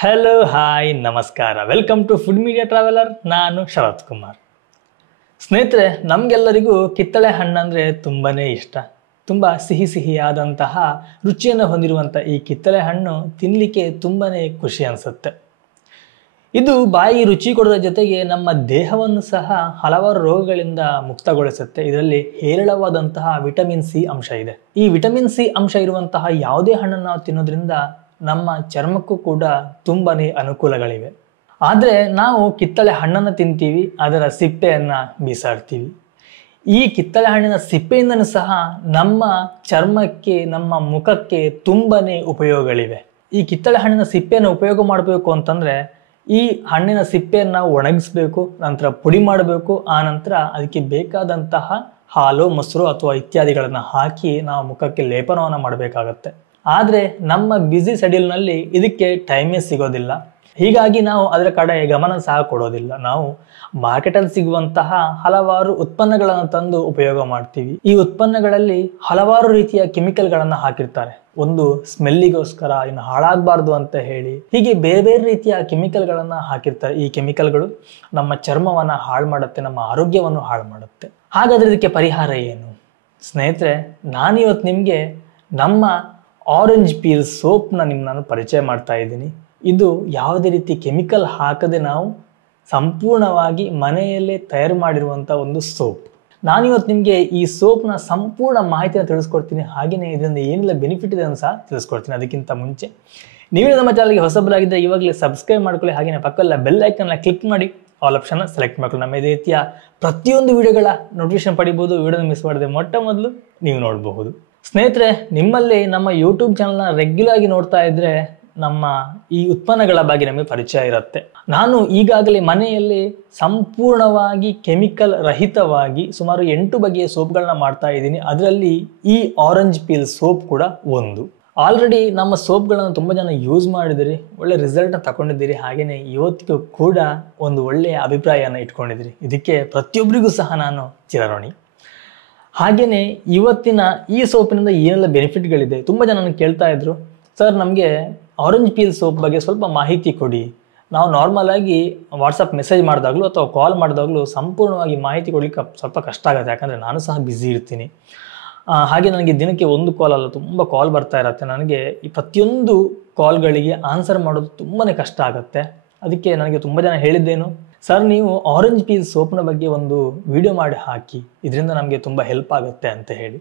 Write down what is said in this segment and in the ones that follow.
Hello hi ನಮಸ್ಕಾರ, welcome to food media traveller. ನಾನು ಶರತ್ ಕುಮಾರ್. ಸ್ನೇಹಿತರೆ, ನಮಗೆಲ್ಲರಿಗೂ ಕಿತ್ತಳೆ ಹಣ್ಣಂದರೆ ತುಂಬಾ ಇಷ್ಟ. ತುಂಬ ಸಿಹಿಯಾದಂತಹ ರುಚಿಯನ್ನು ಹೊಂದಿರುವಂಥ ಈ ಕಿತ್ತಳೆ ಹಣ್ಣು ತಿನ್ನಲಿಕ್ಕೆ ತುಂಬಾ ಖುಷಿ ಅನಿಸುತ್ತೆ. ಇದು ಬಾಯಿಗೆ ರುಚಿ ಕೊಡೋದ್ರ ಜೊತೆಗೆ ನಮ್ಮ ದೇಹವನ್ನು ಸಹ ಹಲವಾರು ರೋಗಗಳಿಂದ ಮುಕ್ತಗೊಳಿಸುತ್ತೆ. ಇದರಲ್ಲಿ ಹೇರಳವಾದಂತಹ ವಿಟಮಿನ್ ಸಿ ಅಂಶ ಇದೆ. ಈ ವಿಟಮಿನ್ ಸಿ ಅಂಶ ಇರುವಂತಹ ಯಾವುದೇ ಹಣ್ಣನ್ನು ನಾವು ತಿನ್ನೋದ್ರಿಂದ ನಮ್ಮ ಚರ್ಮಕ್ಕೂ ಕೂಡ ತುಂಬಾನೇ ಅನುಕೂಲಗಳಿವೆ. ಆದರೆ ನಾವು ಕಿತ್ತಳೆ ಹಣ್ಣನ್ನು ತಿಂತೀವಿ, ಅದರ ಸಿಪ್ಪೆಯನ್ನು ಬೀಸಾಡ್ತೀವಿ. ಈ ಕಿತ್ತಳೆ ಹಣ್ಣಿನ ಸಿಪ್ಪೆಯಿಂದನೂ ಸಹ ನಮ್ಮ ಚರ್ಮಕ್ಕೆ, ನಮ್ಮ ಮುಖಕ್ಕೆ ತುಂಬಾನೇ ಉಪಯೋಗಗಳಿವೆ. ಈ ಕಿತ್ತಳೆ ಹಣ್ಣಿನ ಸಿಪ್ಪೆಯನ್ನು ಉಪಯೋಗ ಮಾಡಬೇಕು ಅಂತಂದ್ರೆ ಈ ಹಣ್ಣಿನ ಸಿಪ್ಪೆಯನ್ನು ಒಣಗಿಸ್ಬೇಕು, ನಂತರ ಪುಡಿ ಮಾಡಬೇಕು. ಆ ನಂತರ ಅದಕ್ಕೆ ಬೇಕಾದಂತಹ ಹಾಲು, ಮೊಸರು ಅಥವಾ ಇತ್ಯಾದಿಗಳನ್ನು ಹಾಕಿ ನಾವು ಮುಖಕ್ಕೆ ಲೇಪನವನ್ನು ಮಾಡಬೇಕಾಗತ್ತೆ. ಆದರೆ ನಮ್ಮ ಬ್ಯುಸಿ ಶೆಡ್ಯೂಲ್ನಲ್ಲಿ ಇದಕ್ಕೆ ಟೈಮೇ ಸಿಗೋದಿಲ್ಲ. ಹೀಗಾಗಿ ನಾವು ಅದರ ಕಡೆ ಗಮನ ಸಹ ಕೊಡೋದಿಲ್ಲ. ನಾವು ಮಾರ್ಕೆಟಲ್ಲಿ ಸಿಗುವಂತಹ ಹಲವಾರು ಉತ್ಪನ್ನಗಳನ್ನು ತಂದು ಉಪಯೋಗ ಮಾಡ್ತೀವಿ. ಈ ಉತ್ಪನ್ನಗಳಲ್ಲಿ ಹಲವಾರು ರೀತಿಯ ಕೆಮಿಕಲ್ಗಳನ್ನು ಹಾಕಿರ್ತಾರೆ. ಒಂದು ಸ್ಮೆಲ್ಲಿಗೋಸ್ಕರ, ಇನ್ನು ಹಾಳಾಗಬಾರ್ದು ಅಂತ ಹೇಳಿ, ಹೀಗೆ ಬೇರೆ ಬೇರೆ ರೀತಿಯ ಕೆಮಿಕಲ್ಗಳನ್ನು ಹಾಕಿರ್ತಾರೆ. ಈ ಕೆಮಿಕಲ್ಗಳು ನಮ್ಮ ಚರ್ಮವನ್ನು ಹಾಳು ಮಾಡುತ್ತೆ, ನಮ್ಮ ಆರೋಗ್ಯವನ್ನು ಹಾಳು ಮಾಡುತ್ತೆ. ಹಾಗಾದ್ರೆ ಇದಕ್ಕೆ ಪರಿಹಾರ ಏನು? ಸ್ನೇಹಿತರೆ, ನಾನಿವತ್ತು ನಿಮಗೆ ನಮ್ಮ ಆರೆಂಜ್ ಪೀಲ್ ಸೋಪ್ನ ನಾನು ಪರಿಚಯ ಮಾಡ್ತಾ ಇದ್ದೀನಿ. ಇದು ಯಾವುದೇ ರೀತಿ ಕೆಮಿಕಲ್ ಹಾಕದೆ ನಾವು ಸಂಪೂರ್ಣವಾಗಿ ಮನೆಯಲ್ಲೇ ತಯಾರು ಮಾಡಿರುವಂಥ ಒಂದು ಸೋಪ್. ನಾನಿವತ್ತು ನಿಮಗೆ ಈ ಸೋಪ್ನ ಸಂಪೂರ್ಣ ಮಾಹಿತಿಯನ್ನು ತಿಳಿಸ್ಕೊಡ್ತೀನಿ. ಹಾಗೆಯೇ ಇದರಿಂದ ಏನೆಲ್ಲ ಬೆನಿಫಿಟ್ ಇದೆ ಅಂತ ಸಹ ತಿಳಿಸ್ಕೊಡ್ತೀನಿ. ಅದಕ್ಕಿಂತ ಮುಂಚೆ ನೀವೇ ನಮ್ಮ ಚಾನಲ್ಗೆ ಹೊಸಬರಾಗಿದ್ದರೆ ಇವಾಗಲೇ ಸಬ್ಸ್ಕ್ರೈಬ್ ಮಾಡ್ಕೊಳ್ಳಿ. ಹಾಗೆಯೇ ಪಕ್ಕದಲ್ಲಿ ಬೆಲ್ ಐಕನ್ನ ಕ್ಲಿಕ್ ಮಾಡಿ ಆಲ್ ಆಪ್ಷನ್ನ ಸೆಲೆಕ್ಟ್ ಮಾಡ್ಕೊಳ್ಳಿ. ನಮ್ಮ ಇದೇ ರೀತಿಯ ಪ್ರತಿಯೊಂದು ವಿಡಿಯೋಗಳ ನೋಟಿಫಿಕೇಶನ್ ಪಡಿಬೋದು. ವಿಡಿಯೋನ ಮಿಸ್ ಮಾಡದೆ ಮೊಟ್ಟ ಮೊದಲು ನೀವು ನೋಡಬಹುದು. ಸ್ನೇಹಿತರೆ, ನಿಮ್ಮಲ್ಲಿ ನಮ್ಮ ಯೂಟ್ಯೂಬ್ ಚಾನಲ್ನ ರೆಗ್ಯುಲರ್ ಆಗಿ ನೋಡ್ತಾ ಇದ್ರೆ ನಮ್ಮ ಈ ಉತ್ಪನ್ನಗಳ ಬಗ್ಗೆ ನಮಗೆ ಪರಿಚಯ ಇರುತ್ತೆ. ನಾನು ಈಗಾಗಲೇ ಮನೆಯಲ್ಲಿ ಸಂಪೂರ್ಣವಾಗಿ ಕೆಮಿಕಲ್ ರಹಿತವಾಗಿ ಸುಮಾರು 8 ಬಗೆಯ ಸೋಪ್ಗಳನ್ನ ಮಾಡ್ತಾ ಇದ್ದೀನಿ. ಅದರಲ್ಲಿ ಈ ಆರೆಂಜ್ ಪೀಲ್ ಸೋಪ್ ಕೂಡ ಒಂದು. ಆಲ್ರೆಡಿ ನಮ್ಮ ಸೋಪ್ಗಳನ್ನು ತುಂಬ ಜನ ಯೂಸ್ ಮಾಡಿದಿರಿ, ಒಳ್ಳೆ ರಿಸಲ್ಟ್ನ ತಗೊಂಡಿದ್ದೀರಿ. ಹಾಗೆಯೇ ಇವತ್ತಿಗೂ ಕೂಡ ಒಂದು ಒಳ್ಳೆಯ ಅಭಿಪ್ರಾಯನ ಇಟ್ಕೊಂಡಿದ್ದೀರಿ. ಇದಕ್ಕೆ ಪ್ರತಿಯೊಬ್ಬರಿಗೂ ಸಹ ನಾನು ಚಿರಋಣಿ. ಹಾಗೆಯೇ ಇವತ್ತಿನ ಈ ಸೋಪಿನಿಂದ ಏನೆಲ್ಲ ಬೆನಿಫಿಟ್ಗಳಿದೆ, ತುಂಬ ಜನ ನನಗೆ ಕೇಳ್ತಾ ಇದ್ರು, ಸರ್ ನಮಗೆ ಆರೆಂಜ್ ಪೀಲ್ ಸೋಪ್ ಬಗ್ಗೆ ಸ್ವಲ್ಪ ಮಾಹಿತಿ ಕೊಡಿ. ನಾವು ನಾರ್ಮಲ್ ಆಗಿ ವಾಟ್ಸಪ್ ಮೆಸೇಜ್ ಮಾಡಿದಾಗಲೂ ಅಥವಾ ಕಾಲ್ ಮಾಡಿದಾಗಲೂ ಸಂಪೂರ್ಣವಾಗಿ ಮಾಹಿತಿ ಕೊಡಲಿಕ್ಕೆ ಸ್ವಲ್ಪ ಕಷ್ಟ ಆಗುತ್ತೆ. ಯಾಕಂದರೆ ನಾನು ಸಹ ಬ್ಯುಸಿ ಇರ್ತೀನಿ. ಹಾಗೆ ನನಗೆ ದಿನಕ್ಕೆ ಒಂದು ಕಾಲ್ ಅಲ್ಲ, ತುಂಬ ಕಾಲ್ ಬರ್ತಾ ಇರುತ್ತೆ. ನನಗೆ ಈ ಪ್ರತಿಯೊಂದು ಕಾಲ್ಗಳಿಗೆ ಆನ್ಸರ್ ಮಾಡೋದು ತುಂಬಾ ಕಷ್ಟ ಆಗುತ್ತೆ. ಅದಕ್ಕೆ ನನಗೆ ತುಂಬ ಜನ ಹೇಳಿದ್ದೇನು, ಸರ್ ನೀವು ಆರೆಂಜ್ ಪೀಲ್ ಸೋಪ್ನ ಬಗ್ಗೆ ಒಂದು ವಿಡಿಯೋ ಮಾಡಿ ಹಾಕಿ, ಇದರಿಂದ ನಮಗೆ ತುಂಬ ಹೆಲ್ಪ್ ಆಗುತ್ತೆ ಅಂತ ಹೇಳಿ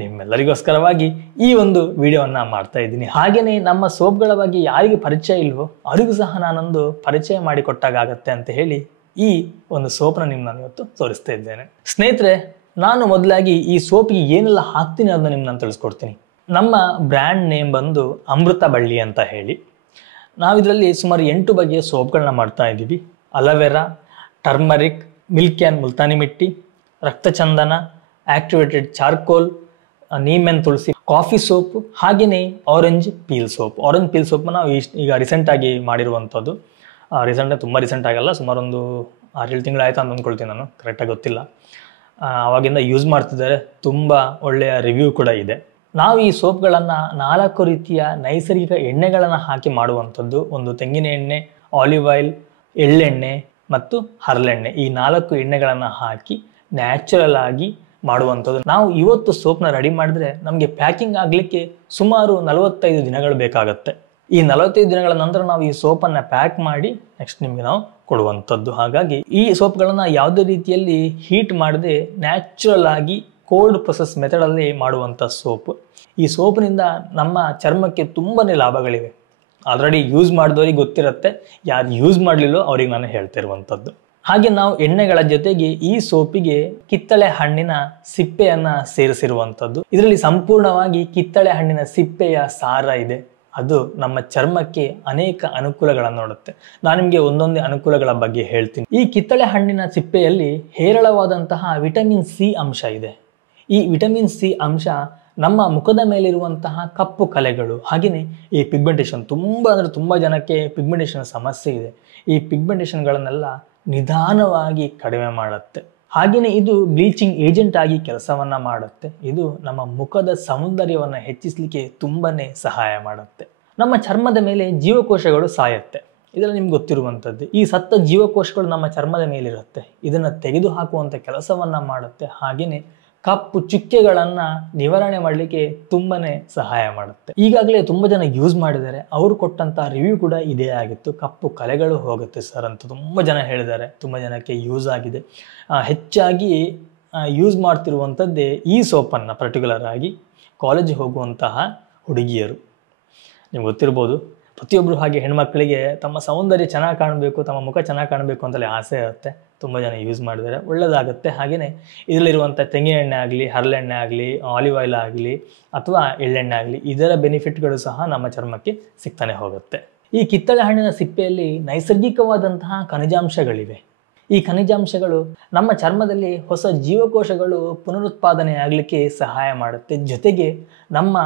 ನಿಮ್ಮೆಲ್ಲರಿಗೋಸ್ಕರವಾಗಿ ಈ ಒಂದು ವಿಡಿಯೋವನ್ನು ಮಾಡ್ತಾ ಇದ್ದೀನಿ. ಹಾಗೆಯೇ ನಮ್ಮ ಸೋಪ್ಗಳ ಬಗ್ಗೆ ಯಾರಿಗೆ ಪರಿಚಯ ಇಲ್ವೋ ಅವರಿಗೂ ಸಹ ನಾನೊಂದು ಪರಿಚಯ ಮಾಡಿಕೊಟ್ಟಾಗತ್ತೆ ಅಂತ ಹೇಳಿ ಈ ಒಂದು ಸೋಪ್ನ ನಾನು ಇವತ್ತು ತೋರಿಸ್ತಾ ಇದ್ದೇನೆ. ಸ್ನೇಹಿತರೆ, ನಾನು ಮೊದಲಾಗಿ ಈ ಸೋಪಿಗೆ ಏನೆಲ್ಲ ಹಾಕ್ತೀನಿ ಅದನ್ನ ನಾನು ತಿಳಿಸ್ಕೊಡ್ತೀನಿ. ನಮ್ಮ ಬ್ರ್ಯಾಂಡ್ ನೇಮ್ ಬಂದು ಅಮೃತ ಬಳ್ಳಿ ಅಂತ ಹೇಳಿ. ನಾವು ಇದರಲ್ಲಿ ಸುಮಾರು 8 ಬಗೆಯ ಸೋಪ್ಗಳನ್ನ ಮಾಡ್ತಾ ಇದ್ದೀವಿ. Aloe vera, turmeric, milk and multani mitti, ರಕ್ತಚಂದನ, ಆಕ್ಟಿವೇಟೆಡ್ ಚಾರ್ಕೋಲ್, ನೀಮೆನ್ ತುಳಸಿ, ಕಾಫಿ ಸೋಪ್, ಹಾಗೆಯೇ orange peel soap. Orange peel soap ನಾವು ಈಗ ರೀಸೆಂಟಾಗಿ ಮಾಡಿರುವಂಥದ್ದು. ತುಂಬ ರೀಸೆಂಟ್ ಆಗಲ್ಲ, ಸುಮಾರು ಒಂದು 6-7 ತಿಂಗಳಾಯ್ತು ಅಂತ ಅಂದ್ಕೊಳ್ತೀನಿ ನಾನು, ಕರೆಕ್ಟಾಗಿ ಗೊತ್ತಿಲ್ಲ. ಆವಾಗಿಂದ ಯೂಸ್ ಮಾಡ್ತಿದ್ದಾರೆ, ತುಂಬ ಒಳ್ಳೆಯ ರಿವ್ಯೂ ಕೂಡ ಇದೆ. ನಾವು ಈ ಸೋಪ್ಗಳನ್ನು 4 ರೀತಿಯ ನೈಸರ್ಗಿಕ ಎಣ್ಣೆಗಳನ್ನು ಹಾಕಿ ಮಾಡುವಂಥದ್ದು. ಒಂದು ತೆಂಗಿನ ಎಣ್ಣೆ, ಆಲಿವ್ ಆಯಿಲ್, ಎಳ್ಳೆಣ್ಣೆ ಮತ್ತು ಹರಳೆಣ್ಣೆ, ಈ 4 ಎಣ್ಣೆಗಳನ್ನು ಹಾಕಿ ನ್ಯಾಚುರಲ್ ಆಗಿ ಮಾಡುವಂಥದ್ದು. ನಾವು ಇವತ್ತು ಸೋಪ್ನ ರೆಡಿ ಮಾಡಿದ್ರೆ ನಮಗೆ ಪ್ಯಾಕಿಂಗ್ ಆಗಲಿಕ್ಕೆ ಸುಮಾರು 45 ದಿನಗಳು ಬೇಕಾಗುತ್ತೆ. ಈ 45 ದಿನಗಳ ನಂತರ ನಾವು ಈ ಸೋಪನ್ನು ಪ್ಯಾಕ್ ಮಾಡಿ ನೆಕ್ಸ್ಟ್ ನಿಮಗೆ ನಾವು ಕೊಡುವಂಥದ್ದು. ಹಾಗಾಗಿ ಈ ಸೋಪ್ಗಳನ್ನು ಯಾವುದೇ ರೀತಿಯಲ್ಲಿ ಹೀಟ್ ಮಾಡದೆ ನ್ಯಾಚುರಲ್ ಆಗಿ ಕೋಲ್ಡ್ ಪ್ರೊಸೆಸ್ ಮೆಥಡಲ್ಲಿ ಮಾಡುವಂಥ ಸೋಪ್. ಈ ಸೋಪ್ನಿಂದ ನಮ್ಮ ಚರ್ಮಕ್ಕೆ ತುಂಬಾ ಲಾಭಗಳಿವೆ. ಆಲ್ರೆಡಿ ಯೂಸ್ ಮಾಡಿದವರಿಗೆ ಗೊತ್ತಿರುತ್ತೆ, ಯಾರು ಯೂಸ್ ಮಾಡಲಿಲ್ಲೋ ಅವ್ರಿಗೆ ನಾನು ಹೇಳ್ತಿರುವಂಥದ್ದು. ಹಾಗೆ ನಾವು ಎಣ್ಣೆಗಳ ಜೊತೆಗೆ ಈ ಸೋಪಿಗೆ ಕಿತ್ತಳೆ ಹಣ್ಣಿನ ಸಿಪ್ಪೆಯನ್ನು ಸೇರಿಸಿರುವಂಥದ್ದು. ಇದರಲ್ಲಿ ಸಂಪೂರ್ಣವಾಗಿ ಕಿತ್ತಳೆ ಹಣ್ಣಿನ ಸಿಪ್ಪೆಯ ಸಾರ ಇದೆ. ಅದು ನಮ್ಮ ಚರ್ಮಕ್ಕೆ ಅನೇಕ ಅನುಕೂಲಗಳನ್ನು ನೋಡುತ್ತೆ. ನಾನು ನಿಮಗೆ ಒಂದೊಂದೇ ಅನುಕೂಲಗಳ ಬಗ್ಗೆ ಹೇಳ್ತೀನಿ. ಈ ಕಿತ್ತಳೆ ಹಣ್ಣಿನ ಸಿಪ್ಪೆಯಲ್ಲಿ ಹೇರಳವಾದಂತಹ ವಿಟಮಿನ್ ಸಿ ಅಂಶ ಇದೆ. ಈ ವಿಟಮಿನ್ ಸಿ ಅಂಶ ನಮ್ಮ ಮುಖದ ಮೇಲಿರುವಂತಹ ಕಪ್ಪು ಕಲೆಗಳು, ಹಾಗೆಯೇ ಈ ಪಿಗ್ಮೆಂಟೇಷನ್, ತುಂಬ ಜನಕ್ಕೆ ಪಿಗ್ಮೆಂಟೇಷನ್ ಸಮಸ್ಯೆ ಇದೆ. ಈ ಪಿಗ್ಮೆಂಟೇಷನ್ಗಳನ್ನೆಲ್ಲ ನಿಧಾನವಾಗಿ ಕಡಿಮೆ ಮಾಡುತ್ತೆ. ಹಾಗೆಯೇ ಇದು ಬ್ಲೀಚಿಂಗ್ ಏಜೆಂಟ್ ಆಗಿ ಕೆಲಸವನ್ನ ಮಾಡುತ್ತೆ. ಇದು ನಮ್ಮ ಮುಖದ ಸೌಂದರ್ಯವನ್ನು ಹೆಚ್ಚಿಸಲಿಕ್ಕೆ ತುಂಬಾನೇ ಸಹಾಯ ಮಾಡುತ್ತೆ. ನಮ್ಮ ಚರ್ಮದ ಮೇಲೆ ಜೀವಕೋಶಗಳು ಸಾಯುತ್ತೆ. ಇದೆಲ್ಲ ನಿಮ್ಗೆ ಗೊತ್ತಿರುವಂಥದ್ದು. ಈ ಸತ್ತ ಜೀವಕೋಶಗಳು ನಮ್ಮ ಚರ್ಮದ ಮೇಲಿರುತ್ತೆ. ಇದನ್ನು ತೆಗೆದು ಹಾಕುವಂಥ ಕೆಲಸವನ್ನು ಮಾಡುತ್ತೆ. ಹಾಗೆಯೇ ಕಪ್ಪು ಚುಕ್ಕೆಗಳನ್ನು ನಿವಾರಣೆ ಮಾಡಲಿಕ್ಕೆ ತುಂಬನೇ ಸಹಾಯ ಮಾಡುತ್ತೆ. ಈಗಾಗಲೇ ತುಂಬ ಜನ ಯೂಸ್ ಮಾಡಿದ್ದಾರೆ. ಅವರು ಕೊಟ್ಟಂಥ ರಿವ್ಯೂ ಕೂಡ ಇದೇ ಆಗಿತ್ತು. ಕಪ್ಪು ಕಲೆಗಳು ಹೋಗುತ್ತೆ ಸರ್ ಅಂತ ತುಂಬ ಜನ ಹೇಳಿದ್ದಾರೆ. ತುಂಬ ಜನಕ್ಕೆ ಯೂಸ್ ಆಗಿದೆ. ಹೆಚ್ಚಾಗಿ ಯೂಸ್ ಮಾಡ್ತಿರುವಂಥದ್ದೇ ಈ ಸೋಪನ್ನು, ಪರ್ಟಿಕ್ಯುಲರ್ ಆಗಿ ಕಾಲೇಜ್ ಹೋಗುವಂತಹ ಹುಡುಗಿಯರು. ನಿಮ್ಗೆ ಗೊತ್ತಿರ್ಬೋದು, ಪ್ರತಿಯೊಬ್ಬರು ಹಾಗೆ ಹೆಣ್ಮಕ್ಳಿಗೆ ತಮ್ಮ ಸೌಂದರ್ಯ ಚೆನ್ನಾಗಿ ಕಾಣಬೇಕು, ತಮ್ಮ ಮುಖ ಚೆನ್ನಾಗಿ ಕಾಣಬೇಕು ಅಂತಲೇ ಆಸೆ ಇರುತ್ತೆ. ತುಂಬ ಜನ ಯೂಸ್ ಮಾಡಿದ್ದಾರೆ, ಒಳ್ಳೆಯದಾಗುತ್ತೆ. ಹಾಗೆಯೇ ಇದರಲ್ಲಿರುವಂಥ ತೆಂಗಿನ ಎಣ್ಣೆ ಆಗಲಿ, ಹರಳೆಣ್ಣೆ ಆಗಲಿ, ಆಲಿವ್ ಆಯಿಲ್ ಆಗಲಿ ಅಥವಾ ಎಳ್ಳೆಣ್ಣೆ ಆಗಲಿ, ಇದರ ಬೆನಿಫಿಟ್ಗಳು ಸಹ ನಮ್ಮ ಚರ್ಮಕ್ಕೆ ಸಿಗ್ತಾನೆ ಹೋಗುತ್ತೆ. ಈ ಕಿತ್ತಳೆ ಹಣ್ಣಿನ ಸಿಪ್ಪೆಯಲ್ಲಿ ನೈಸರ್ಗಿಕವಾದಂತಹ ಖನಿಜಾಂಶಗಳಿವೆ. ಈ ಖನಿಜಾಂಶಗಳು ನಮ್ಮ ಚರ್ಮದಲ್ಲಿ ಹೊಸ ಜೀವಕೋಶಗಳು ಪುನರುತ್ಪಾದನೆ ಆಗಲಿಕ್ಕೆ ಸಹಾಯ ಮಾಡುತ್ತೆ. ಜೊತೆಗೆ ನಮ್ಮ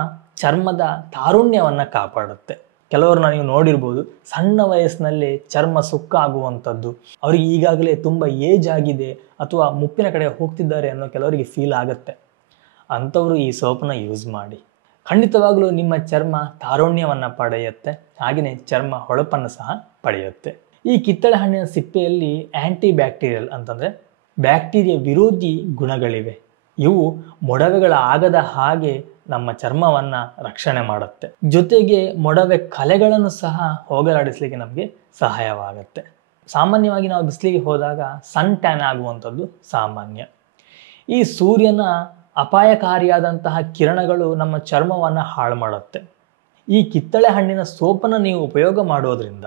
ಚರ್ಮದ ತಾರುಣ್ಯವನ್ನು ಕಾಪಾಡುತ್ತೆ. ಕೆಲವರನ್ನ ನೀವು ನೋಡಿರ್ಬೋದು, ಸಣ್ಣ ವಯಸ್ಸಿನಲ್ಲಿ ಚರ್ಮ ಸುಕ್ಕಾಗುವಂಥದ್ದು, ಅವರಿಗೆ ಈಗಾಗಲೇ ತುಂಬ ಏಜ್ ಆಗಿದೆ ಅಥವಾ ಮುಪ್ಪಿನ ಕಡೆ ಹೋಗ್ತಿದ್ದಾರೆ ಅನ್ನೋ ಕೆಲವರಿಗೆ ಫೀಲ್ ಆಗುತ್ತೆ. ಅಂಥವರು ಈ ಸೋಪನ್ನ ಯೂಸ್ ಮಾಡಿ. ಖಂಡಿತವಾಗಲೂ ನಿಮ್ಮ ಚರ್ಮ ತಾರುಣ್ಯವನ್ನು ಪಡೆಯುತ್ತೆ. ಹಾಗೆಯೇ ಚರ್ಮ ಹೊಳಪನ್ನು ಸಹ ಪಡೆಯುತ್ತೆ. ಈ ಕಿತ್ತಳೆ ಹಣ್ಣಿನ ಸಿಪ್ಪೆಯಲ್ಲಿ ಆ್ಯಂಟಿ ಬ್ಯಾಕ್ಟೀರಿಯಲ್ ಅಂತಂದರೆ ಬ್ಯಾಕ್ಟೀರಿಯಾ ವಿರೋಧಿ ಗುಣಗಳಿವೆ. ಇವು ಮೊಡವೆಗಳ ಆಗದ ಹಾಗೆ ನಮ್ಮ ಚರ್ಮವನ್ನು ರಕ್ಷಣೆ ಮಾಡುತ್ತೆ. ಜೊತೆಗೆ ಮೊಡವೆ ಕಲೆಗಳನ್ನು ಸಹ ಹೋಗಲಾಡಿಸಲಿಕ್ಕೆ ನಮಗೆ ಸಹಾಯವಾಗುತ್ತೆ. ಸಾಮಾನ್ಯವಾಗಿ ನಾವು ಬಿಸಿಲಿಗೆ ಹೋದಾಗ ಸನ್ ಟ್ಯಾನ್ ಆಗುವಂಥದ್ದು ಸಾಮಾನ್ಯ. ಈ ಸೂರ್ಯನ ಅಪಾಯಕಾರಿಯಾದಂತಹ ಕಿರಣಗಳು ನಮ್ಮ ಚರ್ಮವನ್ನು ಹಾಳು ಮಾಡುತ್ತೆ. ಈ ಕಿತ್ತಳೆ ಹಣ್ಣಿನ ಸೋಪನ್ನು ನೀವು ಉಪಯೋಗ ಮಾಡೋದ್ರಿಂದ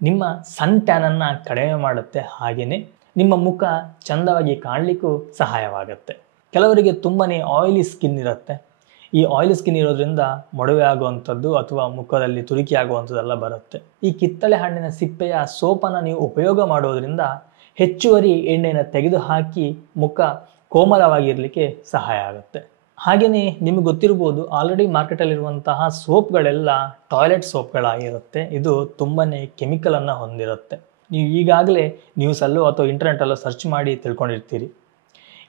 ನಿಮ್ಮ ಸನ್ ಟ್ಯಾನನ್ನು ಕಡಿಮೆ ಮಾಡುತ್ತೆ. ಹಾಗೆಯೇ ನಿಮ್ಮ ಮುಖ ಚಂದವಾಗಿ ಕಾಣಲಿಕ್ಕೂ ಸಹಾಯವಾಗುತ್ತೆ. ಕೆಲವರಿಗೆ ತುಂಬಾ ಆಯಿಲಿ ಸ್ಕಿನ್ ಇರುತ್ತೆ. ಈ ಆಯಿಲಿ ಸ್ಕಿನ್ ಇರೋದ್ರಿಂದ ಮೊಡವೆ ಆಗುವಂಥದ್ದು ಅಥವಾ ಮುಖದಲ್ಲಿ ತುರಿಕೆ ಆಗುವಂಥದ್ದೆಲ್ಲ ಬರುತ್ತೆ. ಈ ಕಿತ್ತಳೆ ಹಣ್ಣಿನ ಸಿಪ್ಪೆಯ ಸೋಪನ್ನು ನೀವು ಉಪಯೋಗ ಮಾಡೋದ್ರಿಂದ ಹೆಚ್ಚುವರಿ ಎಣ್ಣೆಯನ್ನು ತೆಗೆದುಹಾಕಿ ಮುಖ ಕೋಮಲವಾಗಿರಲಿಕ್ಕೆ ಸಹಾಯ ಆಗುತ್ತೆ. ಹಾಗೆಯೇ ನಿಮಗೆ ಗೊತ್ತಿರ್ಬೋದು, ಆಲ್ರೆಡಿ ಮಾರ್ಕೆಟಲ್ಲಿರುವಂತಹ ಸೋಪ್ಗಳೆಲ್ಲ ಟಾಯ್ಲೆಟ್ ಸೋಪ್ಗಳಾಗಿರುತ್ತೆ. ಇದು ತುಂಬಾ ಕೆಮಿಕಲನ್ನು ಹೊಂದಿರುತ್ತೆ. ನೀವು ಈಗಾಗಲೇ ನ್ಯೂಸಲ್ಲೋ ಅಥವಾ ಇಂಟರ್ನೆಟಲ್ಲೋ ಸರ್ಚ್ ಮಾಡಿ ತಿಳ್ಕೊಂಡಿರ್ತೀರಿ.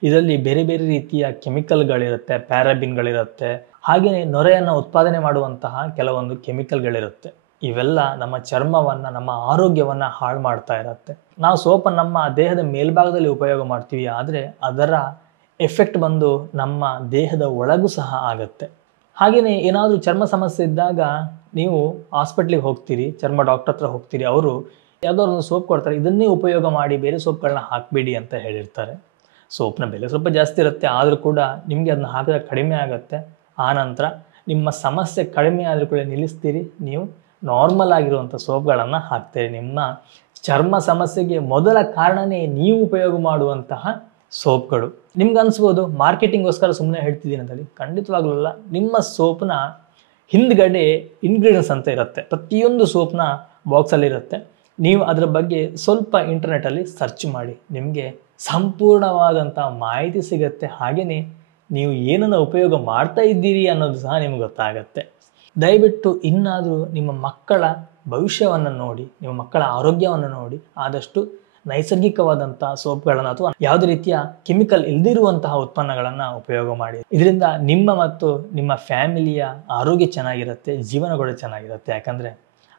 ಇದರಲ್ಲಿ ಬೇರೆ ಬೇರೆ ರೀತಿಯ ಕೆಮಿಕಲ್ಗಳಿರುತ್ತೆ, ಪ್ಯಾರಾಬಿನ್ಗಳಿರುತ್ತೆ, ಹಾಗೆಯೇ ನೊರೆಯನ್ನು ಉತ್ಪಾದನೆ ಮಾಡುವಂತಹ ಕೆಲವೊಂದು ಕೆಮಿಕಲ್ಗಳಿರುತ್ತೆ. ಇವೆಲ್ಲ ನಮ್ಮ ಚರ್ಮವನ್ನು, ನಮ್ಮ ಆರೋಗ್ಯವನ್ನು ಹಾಳು ಮಾಡ್ತಾ ಇರುತ್ತೆ. ನಾವು ಸೋಪನ್ನು ನಮ್ಮ ದೇಹದ ಮೇಲ್ಭಾಗದಲ್ಲಿ ಉಪಯೋಗ ಮಾಡ್ತೀವಿ, ಆದರೆ ಅದರ ಎಫೆಕ್ಟ್ ಬಂದು ನಮ್ಮ ದೇಹದ ಒಳಗೂ ಸಹ ಆಗುತ್ತೆ. ಹಾಗೆಯೇ ಏನಾದರೂ ಚರ್ಮ ಸಮಸ್ಯೆ ಇದ್ದಾಗ ನೀವು ಹಾಸ್ಪಿಟ್ಲಿಗೆ ಹೋಗ್ತೀರಿ, ಚರ್ಮ ಡಾಕ್ಟರ್ ಹತ್ರ ಹೋಗ್ತೀರಿ, ಅವರು ಯಾವುದೋ ಒಂದು ಸೋಪ್ ಕೊಡ್ತಾರೆ, ಇದನ್ನೇ ಉಪಯೋಗ ಮಾಡಿ, ಬೇರೆ ಸೋಪ್ಗಳನ್ನ ಹಾಕಬೇಡಿ ಅಂತ ಹೇಳಿರ್ತಾರೆ. ಸೋಪ್ನ ಬೆಲೆ ಸ್ವಲ್ಪ ಜಾಸ್ತಿ ಇರುತ್ತೆ, ಆದರೂ ಕೂಡ ನಿಮಗೆ ಅದನ್ನ ಹಾಕಿದ್ರೆ ಕಡಿಮೆ ಆಗುತ್ತೆ. ಆನಂತರ ನಿಮ್ಮ ಸಮಸ್ಯೆ ಕಡಿಮೆ ಆದರೂ ಕೂಡ ನಿಲ್ಲಿಸ್ತೀರಿ, ನೀವು ನಾರ್ಮಲ್ ಆಗಿರುವಂಥ ಸೋಪ್ಗಳನ್ನು ಹಾಕ್ತೀರಿ. ನಿಮ್ಮ ಚರ್ಮ ಸಮಸ್ಯೆಗೆ ಮೊದಲ ಕಾರಣನೇ ನೀವು ಉಪಯೋಗ ಮಾಡುವಂತಹ ಸೋಪ್ಗಳು. ನಿಮ್ಗೆ ಅನಿಸ್ಬೋದು ಮಾರ್ಕೆಟಿಂಗ್ಗೋಸ್ಕರ ಸುಮ್ಮನೆ ಹೇಳ್ತಿದ್ದೀನಿ ಅಂತೇಳಿ. ಖಂಡಿತವಾಗ್ಲೂ ಅಲ್ಲ. ನಿಮ್ಮ ಸೋಪ್ನ ಹಿಂದ್ಗಡೆ ಇಂಗ್ರೀಡಿಯೆಂಟ್ಸ್ ಅಂತ ಇರುತ್ತೆ. ಪ್ರತಿಯೊಂದು ಸೋಪ್ನ ಬಾಕ್ಸಲ್ಲಿರುತ್ತೆ. ನೀವು ಅದರ ಬಗ್ಗೆ ಸ್ವಲ್ಪ ಇಂಟರ್ನೆಟಲ್ಲಿ ಸರ್ಚ್ ಮಾಡಿ, ನಿಮಗೆ ಸಂಪೂರ್ಣವಾದಂಥ ಮಾಹಿತಿ ಸಿಗುತ್ತೆ. ಹಾಗೆಯೇ ನೀವು ಏನನ್ನು ಉಪಯೋಗ ಮಾಡ್ತಾ ಇದ್ದೀರಿ ಅನ್ನೋದು ಸಹ ನಿಮ್ಗೆ ಗೊತ್ತಾಗುತ್ತೆ. ದಯವಿಟ್ಟು ಇನ್ನಾದರೂ ನಿಮ್ಮ ಮಕ್ಕಳ ಭವಿಷ್ಯವನ್ನು ನೋಡಿ, ನಿಮ್ಮ ಮಕ್ಕಳ ಆರೋಗ್ಯವನ್ನು ನೋಡಿ ಆದಷ್ಟು ನೈಸರ್ಗಿಕವಾದಂಥ ಸೋಪ್ಗಳನ್ನು ಅಥವಾ ಯಾವುದೇ ರೀತಿಯ ಕೆಮಿಕಲ್ ಇಲ್ಲದಿರುವಂತಹ ಉತ್ಪನ್ನಗಳನ್ನು ಉಪಯೋಗ ಮಾಡಿ. ಇದರಿಂದ ನಿಮ್ಮ ಮತ್ತು ನಿಮ್ಮ ಫ್ಯಾಮಿಲಿಯ ಆರೋಗ್ಯ ಚೆನ್ನಾಗಿರುತ್ತೆ, ಜೀವನ ಕೂಡ ಚೆನ್ನಾಗಿರುತ್ತೆ. ಯಾಕಂದರೆ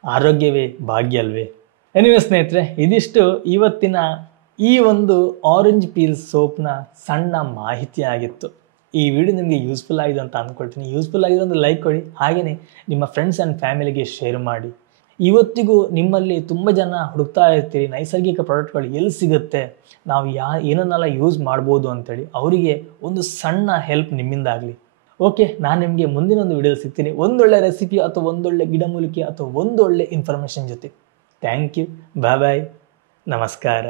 ಆರೋಗ್ಯವೇ ಭಾಗ್ಯ ಅಲ್ವೇ. ಎನಿವೆ ಸ್ನೇಹಿತರೆ, ಇದಿಷ್ಟು ಇವತ್ತಿನ ಈ ಒಂದು ಆರೆಂಜ್ ಪೀಲ್ ಸೋಪ್ನ ಸಣ್ಣ ಮಾಹಿತಿ ಆಗಿತ್ತು. ಈ ವಿಡಿಯೋ ನಿಮಗೆ ಯೂಸ್ಫುಲ್ ಆಗಿದೆ ಅಂತ ಅಂದ್ಕೊಳ್ತೀನಿ. ಯೂಸ್ಫುಲ್ ಆಗಿದೆ ಒಂದು ಲೈಕ್ ಕೊಡಿ, ಹಾಗೆಯೇ ನಿಮ್ಮ ಫ್ರೆಂಡ್ಸ್ ಆ್ಯಂಡ್ ಫ್ಯಾಮಿಲಿಗೆ ಶೇರ್ ಮಾಡಿ. ಇವತ್ತಿಗೂ ನಿಮ್ಮಲ್ಲಿ ತುಂಬ ಜನ ಹುಡುಕ್ತಾ ಇರ್ತೀರಿ ನೈಸರ್ಗಿಕ ಪ್ರಾಡಕ್ಟ್ಗಳು ಎಲ್ಲಿ ಸಿಗುತ್ತೆ, ನಾವು ಏನನ್ನೆಲ್ಲ ಯೂಸ್ ಮಾಡ್ಬೋದು ಅಂತೇಳಿ. ಅವರಿಗೆ ಒಂದು ಸಣ್ಣ ಹೆಲ್ಪ್ ನಿಮ್ಮಿಂದಾಗಲಿ. ಓಕೆ, ನಾನು ನಿಮಗೆ ಮುಂದಿನ ಒಂದು ವಿಡಿಯೋ ಸಿಗ್ತೀನಿ ಒಂದೊಳ್ಳೆ ರೆಸಿಪಿ ಅಥವಾ ಒಂದೊಳ್ಳೆ ಗಿಡಮೂಲಿಕೆ ಅಥವಾ ಒಂದೊಳ್ಳೆ ಇನ್ಫಾರ್ಮೇಷನ್ ಜೊತೆ. ಥ್ಯಾಂಕ್ ಯು, ಬಾಯ್ ಬಾಯ್, ನಮಸ್ಕಾರ.